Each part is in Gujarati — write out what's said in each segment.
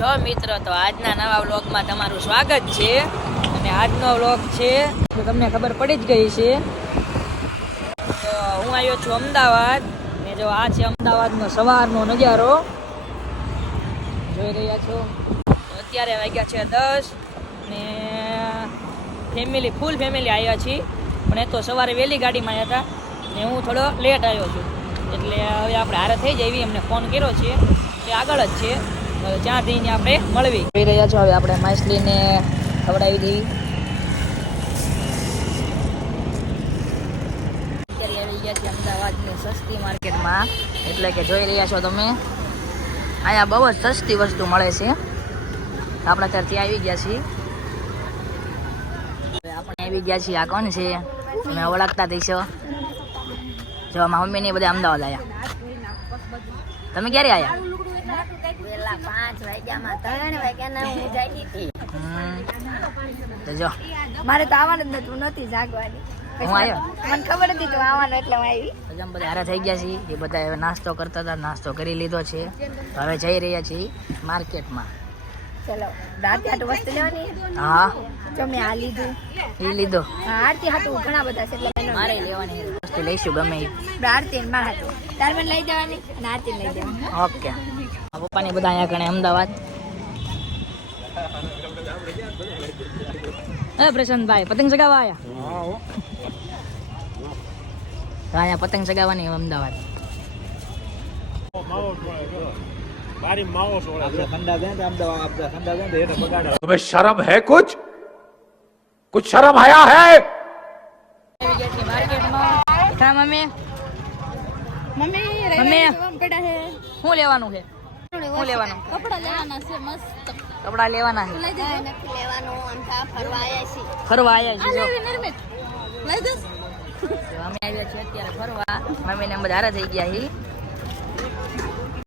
છો મિત્ર, તો આજના નવા વ્લોગમાં તમારું સ્વાગત છે. અને આજનો વ્લોગ છે, તો તમને ખબર પડી જ ગઈ છે. તો હું આવ્યો છું અમદાવાદ. ને જો આ છે અમદાવાદનો સવારનો નજારો. જોઈ રહ્યા છો? અત્યારે વાગ્યા છે દસ ને ફેમિલી ફૂલ ફેમિલી આવ્યા છીએ. પણ એ તો સવારે વહેલી ગાડીમાં આવ્યા હતા. ને હું થોડો લેટ આવ્યો છું. એટલે હવે આપણે હારે થઈ જાય એવી એમને ફોન કર્યો છે. એ આગળ જ છે. ત્યાં જઈને આપણે મળવી. જોઈ રહ્યા છો, હવે આપણે માછલીને ખવડાવી દઈ આવી ગયા છીએ અમદાવાદની સસ્તી માર્કેટમાં. એટલે કે જોઈ રહ્યા છો તમે, અહીંયા બહુ જ સસ્તી વસ્તુ મળે છે. આપણે અત્યારે આવી ગયા છીએ. આપણે આવી ગયા છીએ, આ કોણ છે? તમે ઓળખતા થઈશો જો મમ્મી મમ્મીને બધા અમદાવાદ આવ્યા તમે ક્યારે આવ્યા વેલા પાંચ વાગ્યામાં ત્રણ વાગ્યાના હું જાગી હતી જો. મારે તો આવવાનું જ નતું નથી જાગવાની. હું આવ્યો? મને ખબર હતી તું આવવાનું એટલે હું આવી. પછી અમે બધા હારા થઈ ગયા છીએ. એ બધા હવે નાસ્તો કરતા હતા નાસ્તો કરી લીધો છે. હવે જઈ રહ્યા છીએ માર્કેટમાં. ચલો હાટું વસ્તુ લેવાની? હા. જો મેં આ લીધું. એ લીધો. હા, આરતી હાટું ઘણા બધા છે એટલે મારે લેવાની વસ્તુ લઈશું ગમે એ આરતી મારા હાટું. તાર મને લઈ જવાની અને આરતી લઈ જવાની. ઓકે. પપ્પાની બધા અહીંયા કણે અમદાવાદ હે પ્રશાંતભાઈ પતંગ ચગાવવા આવ્યા તો અહીંયા પતંગ ચગાવવાની અમદાવાદ तुम्हें शर्म है कुछ कुछ शर्म आया है આવી ગયા છીએ માર્કેટમાં કા મમ્મી મમ્મી મમ્મી. પડ્યા છે શું લેવાનું છે શું લેવાનું? કપડા લેવાના છે મસ્ત. કપડા લેવાના છે. લઈ જજો. નથી લેવાનું આમ થા ફરવા આવ્યા છીએ. ફરવા આવ્યા છીએ જો. નિર્મિત. લઈ જશ અમે આવ્યા છીએ અત્યારે ફરવા. મમ્મી ને બધા હારા થઈ ગયા હી.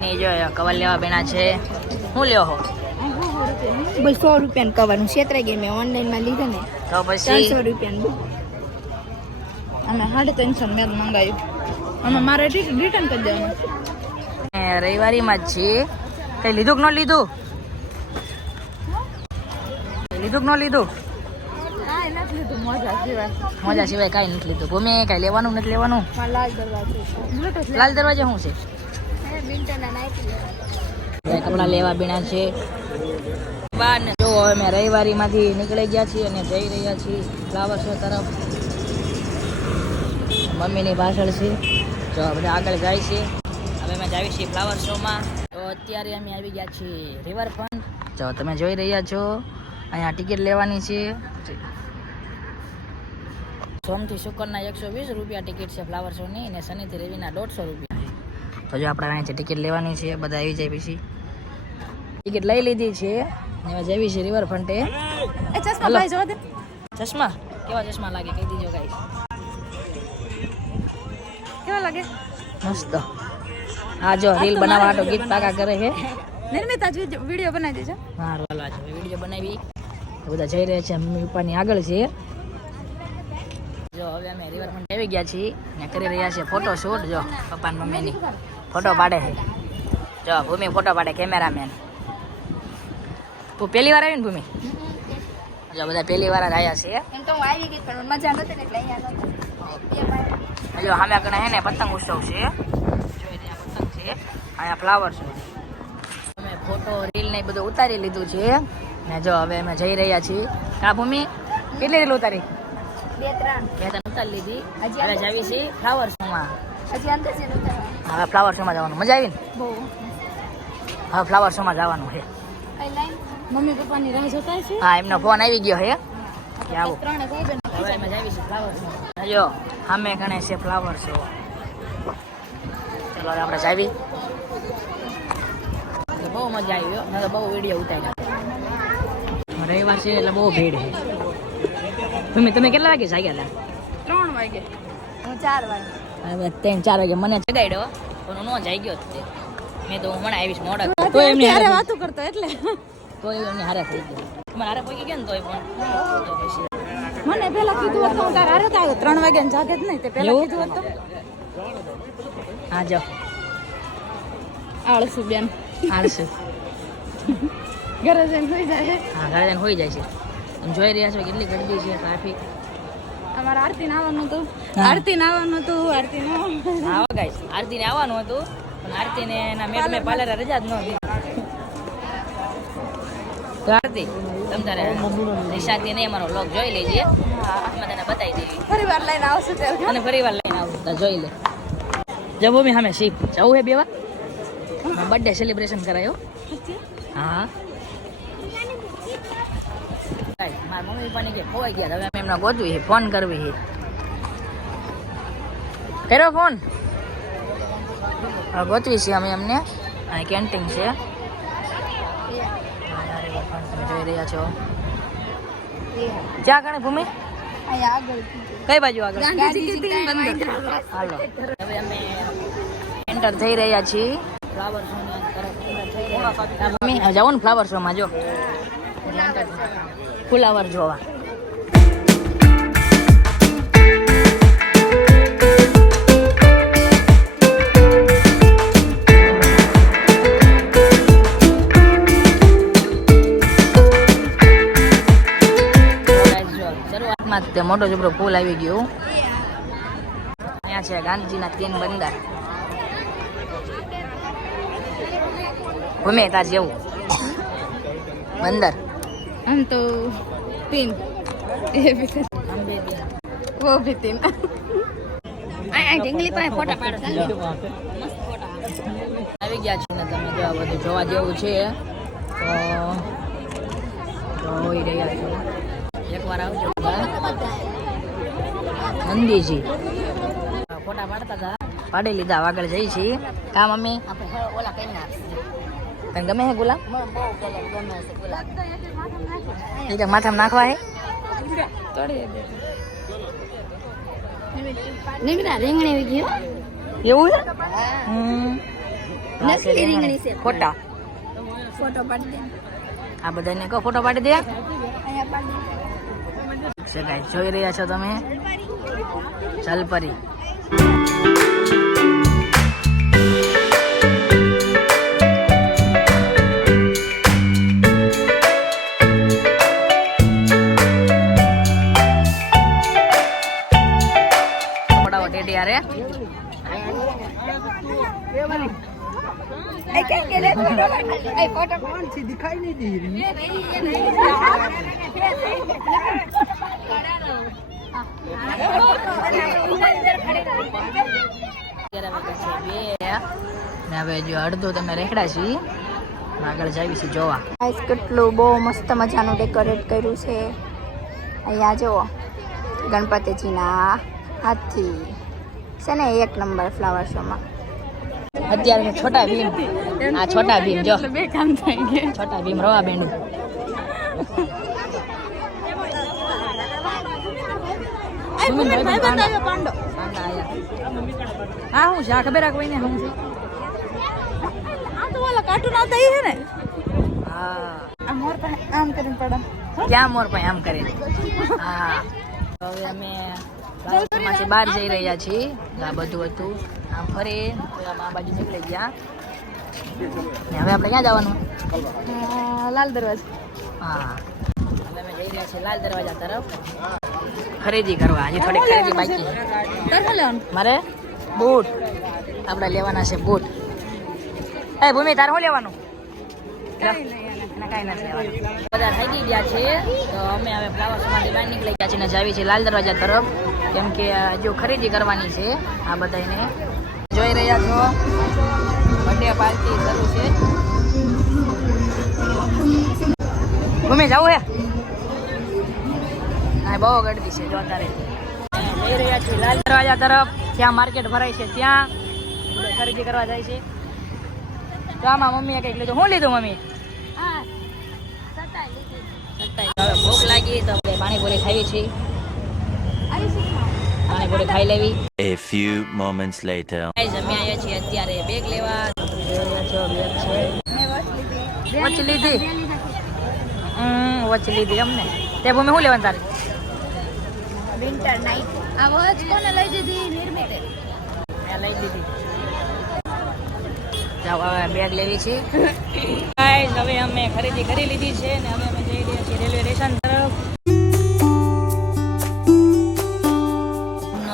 ને જો કવર લેવા બેના છે. હું લેવો હો? બસો રૂપિયાનું કવરનું છેતરાઈ ગઈ મેં ઓનલાઈનમાં લીધા ને. તો પછી? ચારસો રૂપિયાનું અમે સાડા ત્રણસો મેં મંગાવ્યું. અમે મારે રિટર્ન કરી દેવાનું. રવિવારીમાં જ છે કઈ લીધું કે ન લીધું? લીધું કે ન લીધું? મજા સિવાય. મજા સિવાય કાંઈ નથી લીધું. ભૂમિ કાંઈ લેવાનું નથી લેવાનું. લાલ દરવાજા શું છે? કપડા લેવા બીણા છે. જો હવે અમે રવિવારીમાંથી નીકળી ગયા છીએ અને જઈ રહ્યા છીએ ફ્લાવર શો તરફ. મમ્મીની પાછળ છે. જો બધા આગળ જાય છે. અમે જાવી છીએ ફ્લાવર શોમાં તો અત્યારે અમે આવી ગયા છીએ રિવરફ્રન્ટ જો તમે જોઈ રહ્યા છો અહીંયા ટિકિટ લેવાની છે. સોમથી શુક્રના એકસો વીસ રૂપિયા ટિકિટ છે ફ્લાવર શોની અને શનિથી રવિના દોઢસો રૂપિયા. તો જો આપણે અહીંયાથી ટિકિટ લેવાની છે બધા આવી જાય પછી. ટિકિટ લઈ લીધી છે ને જવી છે રિવરફ્રન્ટે ચશ્મા કેવા ચશ્મા લાગે? કહી દીજો ગાઈસ કેવા લાગે? મસ્ત. આ જો રીલ બનાવવા હાટો ગીત પાકા કરે છે. નિર્મિતા વીડિયો બનાવી દેજો. હા હાલો આજે વીડિયો બનાવી. બધા જઈ રહ્યા છે મમ્મી પપ્પાની આગળ છે. જો હવે અમે રિવરફ્રન્ટ આવી ગયા છીએ. ને કરી રહ્યા છે ફોટો શૂટ જો પપ્પા ને મમ્મીની ફોટો પાડે છે. જો ભૂમિ ફોટો પાડે કેમેરામેન તું પહેલી વાર આવી ને ભૂમિ? જો બધા પહેલી વાર જ આવ્યા છે એમ તો હું આવી ગઈ પણ મજા નથી એટલે અહીંયા નહોતી. હજુ સામે આગળ હે ને પતંગ ઉત્સવ છે ત્યાં છે. અહીંયા ફ્લાવર છે. અમે ફોટો રીલ ને એ બધું ઉતારી લીધું છે. ને જો હવે અમે જઈ રહ્યા છીએ. કા ભૂમિ? કેટલી રીલ ઉતારી? બે ત્રણ. બે ત્રણ ઉતારી લીધી. હજી હવે જાવી છીએ ફ્લાવર શોમાં હજી અંદર છે હવે ફ્લાવર શોમાં જવાનું. મજા આવી ને બહુ. હવે ફ્લાવર શોમાં જવાનું છે. મમ્મી પપ્પાની રાહ જોતા છે હા એમનો ફોન આવી ગયો છે. કે આવો. ત્રણે હવે અમે જાવી છીએ ફ્લાવર શો જો સામે ગણે છે ફ્લાવર શો ચલો આપણે જાવી. બહુ મજા આવી. મેં તો બહુ વીડિયો ઉતાર્યા. રવિવાર છે એટલે બહુ ભીડ છે. તમે તમે કેટલા વાગે જાગ્યા હતા? ત્રણ વાગે. હું ચાર વાગે. ત્રણ ચાર વાગે. મને જગાડ્યો પણ હું ન જાઈ ગયો મેં તો હમણાં આવીશ મોડા તો એમની હારે થઈ- કરતો એટલે. તો એમની હારે થઈ ગયો. મને હારે પહોંચી ગયા ને તોય પણ. તો પછી મને પેલા કીધું હતું હું તારા હારે તો આવ્યો. ત્રણ વાગે જાગે જ નહીં. તે પેલા કીધું હતું. હા જાઓ. આળસુ બેન. હાલશે ઘરે જઈને સુઈ જાય હા ઘરે જઈને હોઈ જાય છે. તમે જોઈ રહ્યા છો કેટલી ગરદી છે ટ્રાફિક અમારે આરતી આવવાનું હતું. આરતી આરતી આવવાનું હતું આરતી નાવાનું હા ગાઈસ આરતીને આવવાનું હતું પણ આરતીને એના મેં મેં પાર્લર રજા જ ન હતી તો આરતી તમ તારે નિશાંતિ ને અમારો લોક જોઈ લેજે. અમે તને બતાવી દેવી. ફરી વાર લઈને આવશું અને ફરી વાર લઈને આવશું તો જોઈ લે. જવું મેં સામે શીખ જવું હે બેવા? બર્થડે સેલિબ્રેશન કરાયો? હા. મારા મમ્મી પપ્પાને કે ખોવાઈ ગયા હવે અમે એમને ગોતવી છે ફોન કરવી છે કર્યો ફોન? ગોતવી છે અમે એમને. અને કેન્ટીન છે. તમે જોઈ રહ્યા છો. ક્યાં કણે ભૂમિ. કઈ બાજુ આગળ? હાલો. હવે અમે એન્ટર થઈ રહ્યા છીએ. Flower show. મમ્મી ને ફ્લાવર શો માં જો. ફુલાવર જોવા. શરૂઆતમાં જ મોટો જબરો ફૂલ આવી ગયો. અહીંયા છે ગાંધીજીના તેન બંદર. ગમે ત્યાં જેવું. બંદર. આમ તો તીન. વો ભી તીન. આ જંગલી પાસે ફોટા પાડો. મસ્ત ફોટા. આવી ગયા છો ને તમે જો આ બધું જોવા જેવું છે. તો જોઈ રહ્યા છો. એકવાર આવજો નંદીજી. ફોટા પાડતા હતા. પાડી લીધા આગળ જઈ છીએ. કામ અમે ઓલા કરી નાખીએ તને ગમે છે ગુલાબ માથામાં નાખવા હે? રીંગણી ગયો એવું છે? રીંગણી છે. ફોટા. ફોટો પાડી દે. આ બધાને કહો ફોટો પાડી દે. છે જોઈ રહ્યા છો તમે? જલપરી. ને હવે જો અડધો તમે રેખડા છીએ આગળ જાવી છે જોવા. ગાઈસ કેટલું બહુ મસ્ત મજાનું ડેકોરેટ કર્યું છે. અહીંયા જુઓ ગણપતિજીના હાથથી. છે ને એક નંબર ફ્લાવર શોમાં અત્યારે છોટા ભીમ આ છોટા ભીમ જો. બે કામ થઈ ગયા. છોટા ભીમ રવા બેન. પાંડો. હા હું આ ખબર આ ને હું છે? આ તો કાર્ટૂન આવતા છે ને? હા. આ મોર પાસે આમ કરીને પડે. ક્યાં મોર પણ આમ કરીને? હા. હવે અમે બહાર જઈ રહ્યા છીએ. આ બધું હતું. આમ ફરી આ બાજુ નીકળી ગયા. હવે આપણે ક્યાં જવાનું? લાલ દરવાજા. હા. હવે અમે જઈ રહ્યા છીએ લાલ દરવાજા તરફ. ખરીદી કરવા. હજી થોડી ખરીદી બાકી મારે? બૂટ. આપણે લેવાના છે બૂટ. એ ભૂમિ તારે શું લેવાનું? કાંઈ નથી લેવાનું બધા થઈ ગઈ ગયા છે. તો અમે હવે શોમાંથી બહાર નીકળી ગયા છીએ ને જાવી છીએ લાલ દરવાજા તરફ. કેમ કે હજુ ખરીદી કરવાની છે આ બધાને જોઈ રહ્યા છો? બર્થડે પાર્ટી શરૂ છે. ગમે જવું હે? હા બહુ ગળદી છે જોતા રહે જઈ રહ્યા છીએ લાલ દરવાજા તરફ. ત્યાં માર્કેટ ભરાય છે, ત્યાં. ખરીદી કરવા જાય છે. તો આમાં મમ્મીએ કંઈક લીધું. શું લીધું, મમ્મી? ભૂખ લાગી તો આપણે પાણીપુરી ખાવી છે પાણીપુરી ખાઈ લેવી. A few moments later. અમે આવ્યા છીએ અત્યારે બેગ લેવા. વોચ લીધી. હમ વોચ લીધી અમને. તે ભૂમિ શું લેવાનું તારે? વિન્ટર નાઇટ આ વોચ કોને લઈ દીધી? નિર્મિતે. લઈ દીધી બેગ લેવી છે. હવે અમે ખરીદી કરી લીધી છે ને હવે અમે જઈ રહ્યા છીએ રેલવે સ્ટેશન તરફ.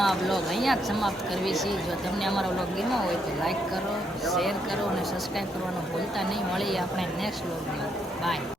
આ બ્લોગ અહીંયા જ સમાપ્ત કરવી છે. જો તમને અમારો બ્લોગ ગમ્યો હોય તો લાઈક કરો શેર કરો અને સબસ્ક્રાઈબ કરવાનું ભૂલતા નહીં. મળીએ આપણે નેક્સ્ટ બ્લોગમાં બાય